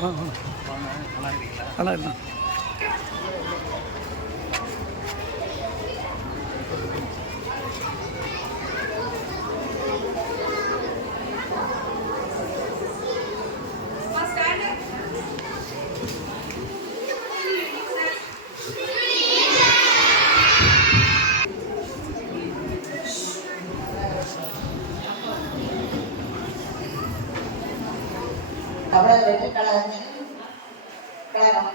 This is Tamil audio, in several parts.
நல்லா இருக்கீங்களா? நல்லா இருக்கலாம் தமிழக வெற்றி கழகத்தின் கழகம்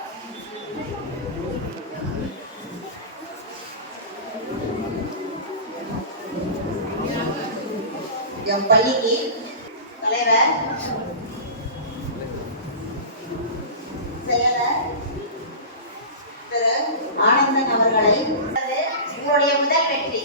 என் பள்ளிக்கு தலைவர் செயலர் திரு ஆனந்தன் அவர்களை உங்களுடைய முதல் வெற்றி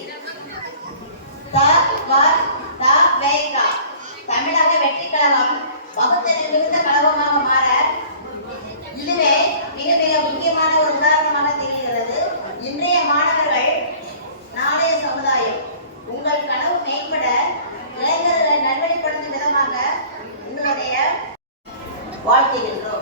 வாழ்த்துகின்றோம்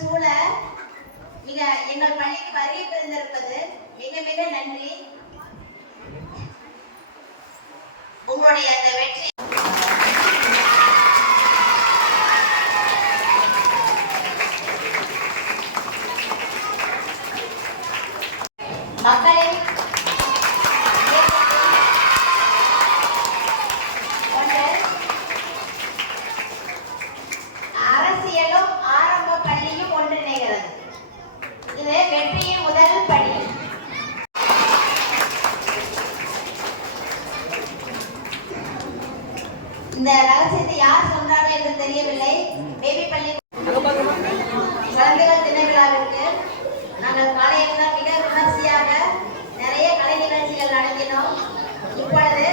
சூழ மிக எங்கள் பள்ளிக்கு வருகை பிறந்திருப்பது மிக மிக நன்றி. உங்களுடைய அந்த வெற்றி மக்களின் இந்த ரகசியத்தை யார் சொல்றாங்க என்று தெரியவில்லை. பேபி பள்ளி குழந்தைகள் தின விழாவிற்கு நாங்கள் காலையில் மிக விமர்சையாக நிறைய கலை நிகழ்ச்சிகள் நடத்தினோம். இப்பொழுது